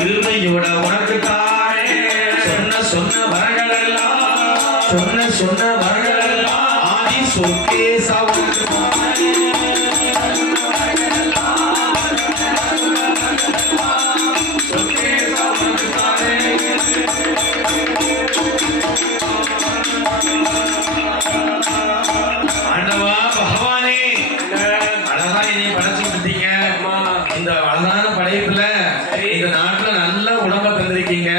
கிருபையோட உனக்கு தானே சொன்ன வரங்கள் எல்லாம் சொன்ன வரங்கள் எல்லாம் ஆதி சொக்கேசா உனக்கு தானே சொக்கேசா உனக்கு தானே ஆண்டவா பகவானே அழகா என்னை படைச்சு விட்டீங்க. இந்த அழகான படைப்புல இந்த நாட்டுல நல்ல உடம்ப தந்திருக்கீங்க.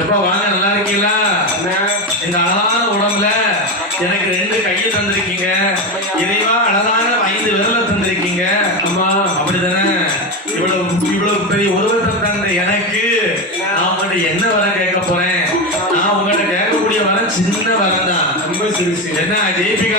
எப்ப வாங்க நல்லா இருக்கீங்களா? இந்த அழகான உடம்புல எனக்கு 2 கையை தந்திருக்கீங்க. இறைவா அழகான 5 விரல தந்திருக்கீங்க. அம்மா அப்படிதானே? இவ்வளவு பெரிய உருவத்தை தந்த எனக்கு நான் உங்கள்கிட்ட என்ன வரம் கேட்க போறேன்? நான் உங்கள்கிட்ட கேட்கக்கூடிய வரம் சின்ன வரம் தான். ரொம்ப சிறுசு. என்ன ஜெயிப்பீங்க